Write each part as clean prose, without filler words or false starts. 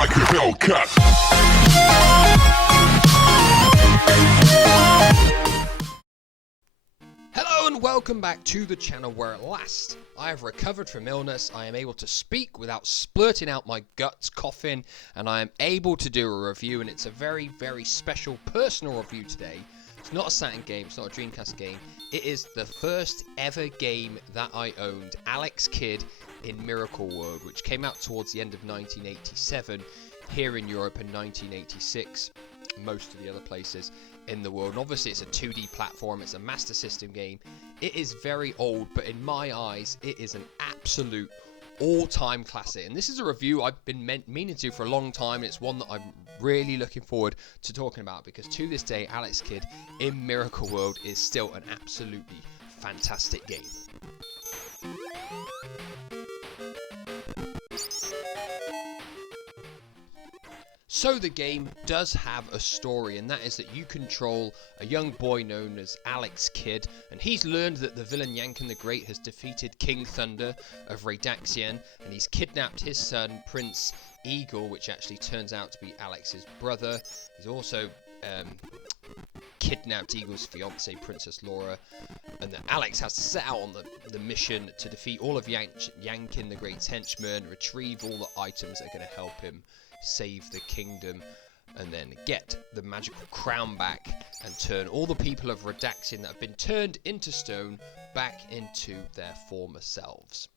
like a Hellcat. Hello and welcome back to the channel where at last I have recovered from illness, I am able to speak without splurting out my guts, coughing, and I am able to do a review, and it's a very, very special personal review today. It's not a Saturn game, it's not a Dreamcast game, it is the first ever game that I owned, Alex Kidd in Miracle World, which came out towards the end of 1987, here in Europe in 1986, most of the other places in the world. And obviously it's a 2D platform, it's a Master System game. It is very old, but in my eyes it is an absolute all-time classic, and this is a review I've been meaning to do for a long time. It's one that I'm really looking forward to talking about, because to this day Alex Kidd in Miracle World is still an absolutely fantastic game. So the game does have a story, and that is that you control a young boy known as Alex Kidd, and he's learned that the villain Yankin the Great has defeated King Thunder of Radaxian, and he's kidnapped his son Prince Eagle, which actually turns out to be Alex's brother. He's also kidnapped Eagle's fiancée, Princess Laura, and that Alex has to set out on the mission to defeat all of Yankin the Great's henchmen, retrieve all the items that are going to help him save the kingdom, and then get the magical crown back and turn all the people of Radaxian that have been turned into stone back into their former selves.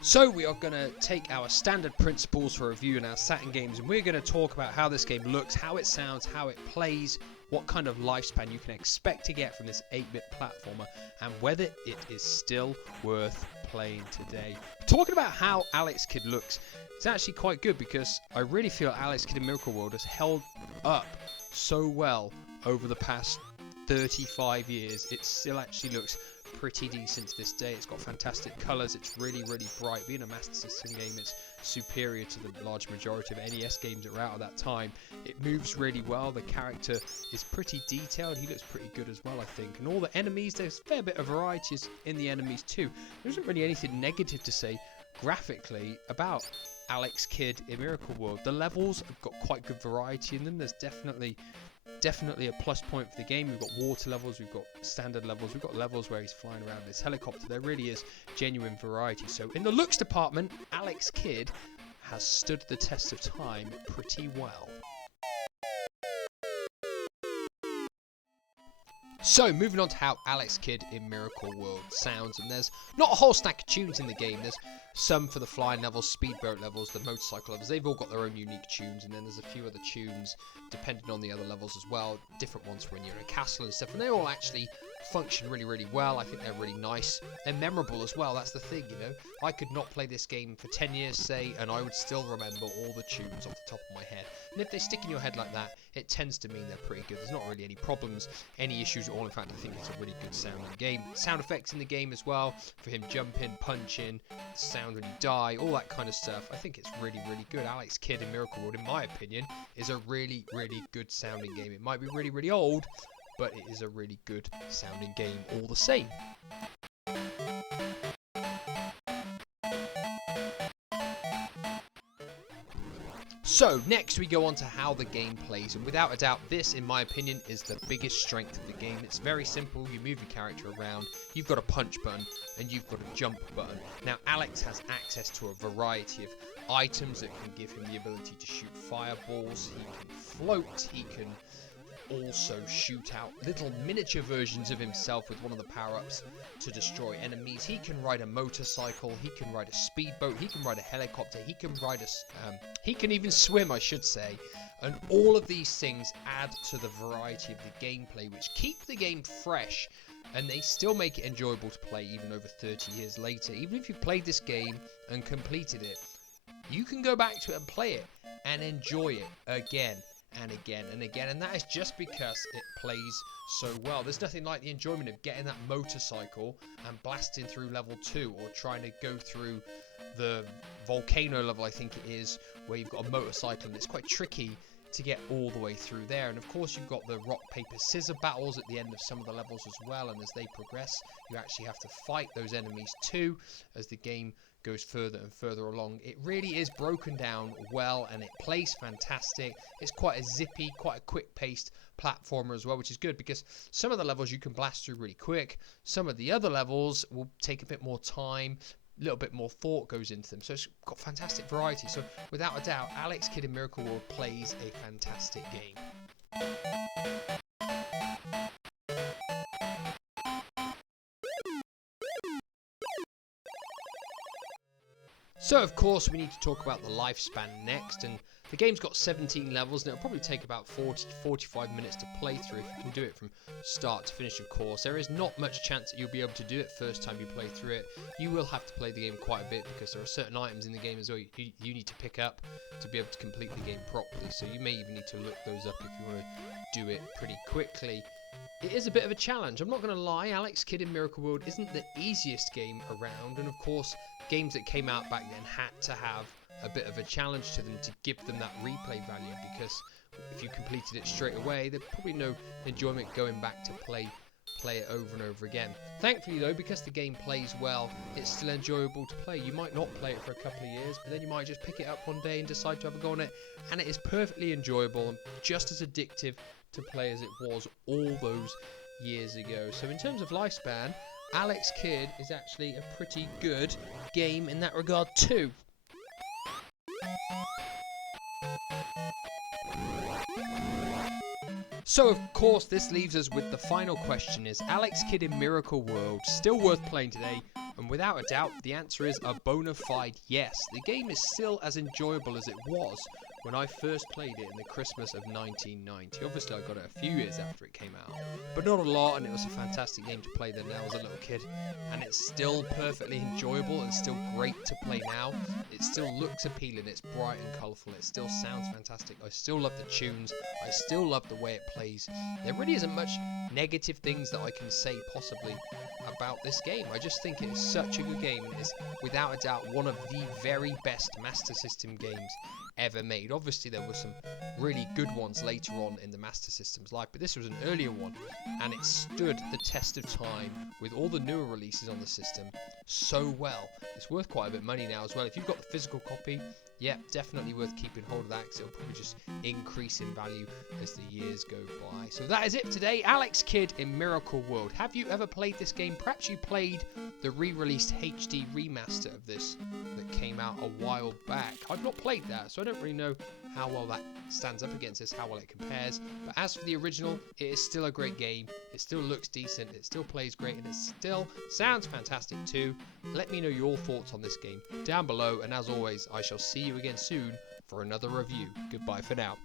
So we are going to take our standard principles for review in our Saturn games, and we're going to talk about how this game looks, how it sounds, how it plays, what kind of lifespan you can expect to get from this 8-bit platformer, and whether it is still worth playing today. Talking about how Alex Kidd looks, it's actually quite good, because I really feel Alex Kidd in Miracle World has held up so well over the past 35 years. It still actually looks pretty decent to this day. It's got fantastic colours, it's really, really bright. Being a Master System game, it's superior to the large majority of NES games that were out at that time. It moves really well, the character is pretty detailed, he looks pretty good as well, I think. And all the enemies, there's a fair bit of varieties in the enemies too. There isn't really anything negative to say graphically about Alex Kidd in Miracle World. The levels have got quite good variety in them. There's definitely a plus point for the game. We've got water levels, we've got standard levels, we've got levels where he's flying around in his helicopter. There really is genuine variety. So in the looks department, Alex Kidd has stood the test of time pretty well. So, moving on to how Alex Kidd in Miracle World sounds, and there's not a whole stack of tunes in the game. There's some for the flying levels, speedboat levels, the motorcycle levels. They've all got their own unique tunes, and then there's a few other tunes depending on the other levels as well. Different ones for when you're in a castle and stuff, and they all actually function really, really well. I think they're really nice and memorable as well. That's the thing, you know. I could not play this game for 10 years, say, and I would still remember all the tunes off the top of my head. And if they stick in your head like that, it tends to mean they're pretty good. There's not really any problems, any issues at all. In fact, I think it's a really good sounding game. Sound effects in the game as well, for him jumping, punching, sound when you die, all that kind of stuff. I think it's really, really good. Alex Kidd in Miracle World, in my opinion, is a really, really good sounding game. It might be really, really old, but it is a really good sounding game all the same. So, next we go on to how the game plays, and without a doubt, this, in my opinion, is the biggest strength of the game. It's very simple. You move your character around, you've got a punch button, and you've got a jump button. Now, Alex has access to a variety of items that can give him the ability to shoot fireballs, he can float, he can also shoot out little miniature versions of himself with one of the power-ups to destroy enemies. He can ride a motorcycle, he can ride a speedboat, he can ride a helicopter, he can ride he can even swim, I should say. And all of these things add to the variety of the gameplay, which keep the game fresh, and they still make it enjoyable to play even over 30 years later. Even if you've played this game and completed it, you can go back to it and play it and enjoy it again and again and again, and that is just because it plays so well. There's nothing like the enjoyment of getting that motorcycle and blasting through level 2, or trying to go through the volcano level, I think it is, where you've got a motorcycle and it's quite tricky to get all the way through there. And of course you've got the rock, paper, scissors battles at the end of some of the levels as well, and as they progress you actually have to fight those enemies too as the game goes further and further along. It really is broken down well, and it plays fantastic. It's quite a zippy, quite a quick paced platformer as well, which is good because some of the levels you can blast through really quick, some of the other levels will take a bit more time, a little bit more thought goes into them, so it's got fantastic variety. So without a doubt, Alex Kidd in Miracle World plays a fantastic game. So of course we need to talk about the lifespan next, and the game's got 17 levels, and it'll probably take about 40 to 45 minutes to play through if you can do it from start to finish. Of course, there is not much chance that you'll be able to do it first time you play through it. You will have to play the game quite a bit because there are certain items in the game as well you need to pick up to be able to complete the game properly, so you may even need to look those up if you want to do it pretty quickly. It is a bit of a challenge, I'm not going to lie. Alex Kidd in Miracle World isn't the easiest game around, and of course games that came out back then had to have a bit of a challenge to them to give them that replay value, because if you completed it straight away there'd probably no enjoyment going back to play it over and over again. Thankfully though, because the game plays well, it's still enjoyable to play. You might not play it for a couple of years, but then you might just pick it up one day and decide to have a go on it, and it is perfectly enjoyable and just as addictive to play as it was all those years ago. So in terms of lifespan, Alex Kidd is actually a pretty good game in that regard too. So of course this leaves us with the final question: is Alex Kidd in Miracle World still worth playing today? And without a doubt the answer is a bona fide yes. The game is still as enjoyable as it was when I first played it in the Christmas of 1990. Obviously I got it a few years after it came out, but not a lot, and it was a fantastic game to play then now as a little kid, and it's still perfectly enjoyable and still great to play now. It still looks appealing, it's bright and colourful, it still sounds fantastic, I still love the tunes, I still love the way it plays. There really isn't much negative things that I can say possibly about this game. I just think it is such a good game, and it is without a doubt one of the very best Master System games ever made. Obviously there were some really good ones later on in the Master System's life, but this was an earlier one, and it stood the test of time with all the newer releases on the system so well. It's worth quite a bit of money now as well. If you've got the physical copy, yeah, definitely worth keeping hold of that, because it'll probably just increase in value as the years go by. So that is it for today. Alex Kidd in Miracle World. Have you ever played this game? Perhaps you played the re-released HD remaster of this that came out a while back. I've not played that, so I don't really know how well that stands up against this, how well it compares. But as for the original, it is still a great game. It still looks decent, it still plays great, and it still sounds fantastic too. Let me know your thoughts on this game down below, and as always, I shall see you again soon for another review. Goodbye for now.